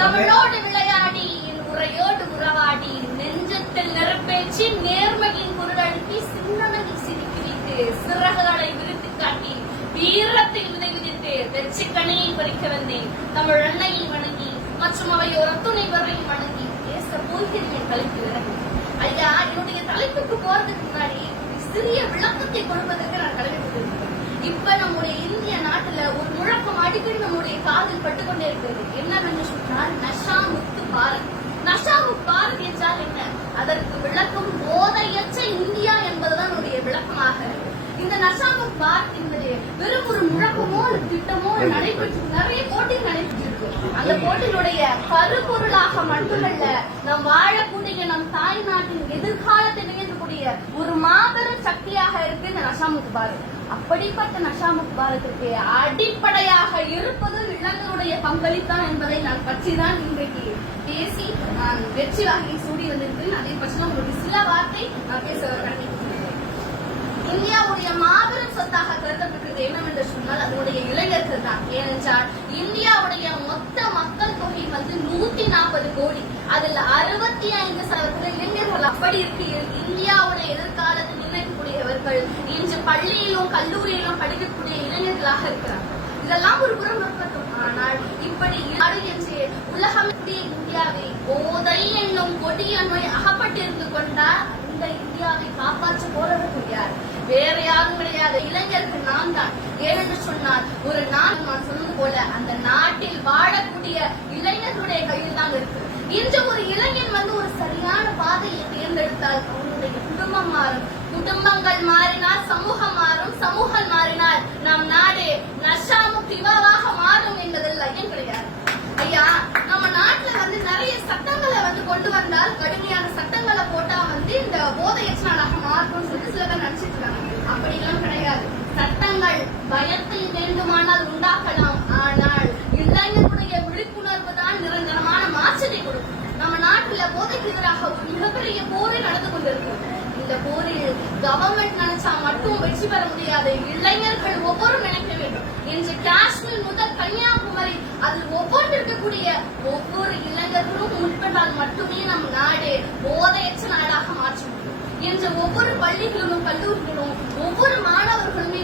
தமிழோடு விளையாடி உரையோடு உறவாடி நெஞ்சத்தில் நெருப்பேற்றி நேர்மையின் குரலழுப்பி சின்னமணி சிரிக்கி வைத்து சிறகுகளை விரித்து காட்டி வீரத்தில் விதைவிதித்து வெற்றிக்கணியை பறிக்க வந்தேன். தமிழ் அன்னையை வணங்கி மற்றும் அவையோர் அத்துணைவரையும் வணங்கி பேச போகிறேன் தலைப்பு. ஐயா, என்னுடைய தலைப்புக்கு போறதுக்கு முன்னாடி சிறிய விளக்கத்தை கொடுப்பதற்கு நான் கடமைப்பட்டிருக்கிறேன். இப்ப நம்முடைய இந்திய நாட்டுல ஒரு முழக்கம் அடிக்கடி நம்முடைய காதில் பட்டுக்கொண்டே இருக்கிறது. என்னவென்று சொன்னால் நஷா முக்து பாரத். நஷா முக்து பாரத் என்றால் என்ன? அதற்கு விளக்கம் போதையற்ற இந்தியா என்பதுதான் விளக்கமாக. இந்த நஷா முக்து பாரத் என்பது வெறும் ஒரு முழக்கமோ திட்டமோ நடைபெற்று நிறைய போட்டிகள் நடைபெற்றிருக்கு. அந்த போட்டிகளுடைய கருப்பொருளாக மட்டுமல்ல, நம் வாழக்கூடிய நம் தாய் நாட்டின் எதிர்காலத்தை நிகழக்கூடிய ஒரு மாபெரும் சக்தியாக இருக்கு இந்த நஷா முக்து பாரத். அப்படிப்பட்ட நஷா முக்து பாரத்திற்கு அடிப்படையாக இருப்பது இளைஞருடைய பங்களித்தான் என்பதை நான் பற்றிதான் இன்றைக்கு பேசி நான் வெற்றி வாகை சூடி வந்திருக்கிறேன். அதை பற்றி உங்களுக்கு சில வார்த்தை நான் பேச இந்தியாவுடைய மாபெரும் சொத்தாக கருதப்பட்டது என்னவென்று சொன்னால் அதனுடைய இளைஞர்கள் தான். ஏனென்றால் இந்தியாவுடைய மொத்த மக்கள் தொகை 140 கோடி. அதில் 65% இளைஞர்கள். அப்படி இருக்கு இந்தியாவுடைய எதிர்காலத்தில் நினைக்கக்கூடியவர்கள் இன்று பள்ளியிலும் கல்லூரியிலும் படிக்கக்கூடிய இளைஞர்களாக இருக்கிறார்கள். இதெல்லாம் ஒரு புறம் இருக்கட்டும். ஆனால் இப்படி என்று உலகம் இந்தியாவை போதை என்னும் கொடிய நோய் அகப்பட்டிருந்து கொண்டால் இந்த இந்தியாவை காப்பாற்ற போறவர்கள் யார்? வேற யாரும் கிடையாது, இளைஞர்கள் நாம் தான். ஏனென்று சொன்னால் ஒரு நாள் நான் சொன்னது போல அந்த நாட்டில் வாழக்கூடிய இளைஞர்களுடைய கையில் தான் இருக்கு. இன்று ஒரு இளைஞன் ஒரு சரியான பாதையை தேர்ந்தெடுத்தால் அவனுடைய குடும்பம் மாறும். குடும்பங்கள் மாறினால் சமூகம் மாறும். சமூகம் மாறினால் நம் நாடு நஷா முக்திவாக மாறும் என்பதில் ஐயம் கிடையாது. ஐயா, நம்ம நாட்டுல நிறைய சட்டங்களை கொண்டு வந்தால் கடுமையான சட்டங்களை போட்டா இந்த போதையற்ற நாடாக மாறும் சொல்லி சில பேர் நினைச்சிட்டு இருக்காங்க. அப்படிலாம் கிடையாது. சட்டங்கள் பயத்தை வேண்டுமானால் உண்டாக்கலாம். ஆனால் இளைஞருடைய விழிப்புணர்வு தான் நிரந்தரமான மாற்றத்தை கொடுக்கும். நம்ம நாட்டுல போதைக்கு எதிராக ஒரு மிகப்பெரிய போரை நடந்து கொண்டிருக்கிறோம். இந்த போரில் கவர்மெண்ட் நினைச்சா மட்டும் வெற்றி பெற முடியாது. இளைஞர்கள் ஒவ்வொரு நினைக்க வேண்டும். இன்று காஷ்மீர் முதல் கன்னியாகுமரி அதில் ஒவ்வொன்று இருக்கக்கூடிய ஒவ்வொரு இளைஞர்களும் முற்பட்டால் மட்டுமே நம் நாடு போதையற்ற நாடாக மாற்ற முடியும். இன்று ஒவ்வொரு பள்ளிகளிலும் கல்லூரிகளும் ஒவ்வொரு மாணவர்களுமே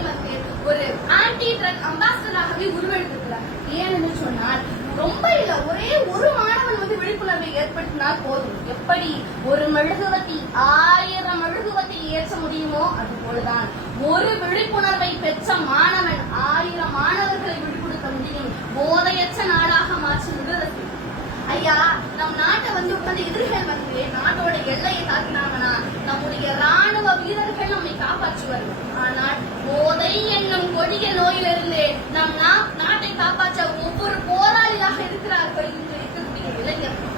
ஒரு ஆன்டி ட்ரக் அம்பாசிடராகவே உருவெடுத்திருக்கிறார். ஏனென்று சொன்னால் ரொம்ப இல்ல, ஒரே ஒரு மாணவன் விழிப்புணர்வை ஏற்படுத்தினால் போதும். எப்படி ஒரு மெழுகுவத்தி 1000 மெழுகுவத்தி ஏற்ற முடியுமோ அது போலதான் ஒரு விழிப்புணர்வை பெற்ற மாணவன் 1000 மாணவர்களை விழிப்புணர்த்த முடியும். போதையற்ற நாடாக மாற்றுவது. ஐயா, நம் நாட்டை உட்கார்ந்து எதிரிகள் நாட்டோட எல்லையை தாக்கினாங்கன்னா நம்முடைய ராணுவ வீரர்கள் நம்மை காப்பாற்றுவார்கள். ஆனால் போதை என்னும் கொடிய நோயிலிருந்து நம் நாட்டை காப்பாற்ற ஒவ்வொரு போராளியாக இருக்கிறார்கள் இன்று இருக்கக்கூடிய இளைஞர்கள்.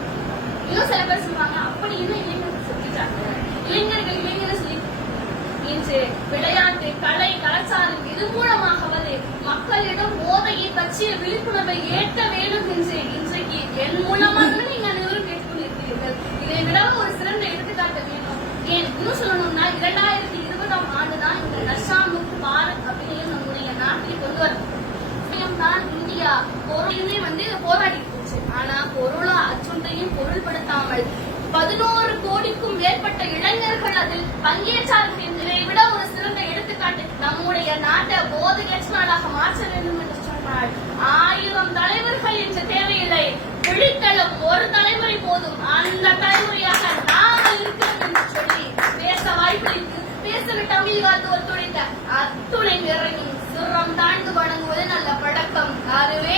இன்னும் சில பேர் சொல்லுவாங்க, அப்படி இன்னும் இளைஞர்கள் சொல்லிட்டாங்க. இளைஞர்கள் சொல்லி இன்று விளையாட்டு, கலை, கலாச்சாரம் இது மூலமாகவது மக்களிடம் போதையை பற்றிய விழிப்புணர்வை ஏற்க வேண்டும் என்று இன்றைக்கு என் மூலமாக நீங்க அனைவரும் கேட்டுக்கொண்டிருக்கிறீர்கள். இதை விட ஒரு சிறந்த எடுத்துக்காட்ட வேண்டும். ஏன் இன்னும் சொல்லணும்னா 2020ஆம் ஆண்டுதான் இந்த நஷா முக்து பாரத் அப்படின்னு நம்முடைய நாட்டில் கொண்டு வரும் தான் இந்தியா பொருளையுமே போராடி போச்சு. ஆனா பொருளா அச்சுண்டையும் பொருள்படுத்தாமல் 11 கோடிக்கும் மேற்பட்ட இளைஞர்கள் அதில் பங்கேற்றார்கள். இதை விட ஒரு சிறந்த எடுத்துக்காட்டு. நம்முடைய நாட்டை போதையற்ற நாடாக மாற்ற வேண்டும் என்று சொன்னால் 1000 தலைவர்கள் என்று தேவையில்லை. விழித்தளம் ஒரு தலைமுறை போதும். அந்த தலைமுறையாக நாங்கள் இருக்கிறோம் என்று சொல்லி பேச வாய்ப்பளித்து பேசவிட்டு அமீல்காத்து ஒத்துழைத்த அத்துணை பேரையும் சிறம் தாழ்ந்து வணங்குவது நல்ல பழக்கம். அதுவே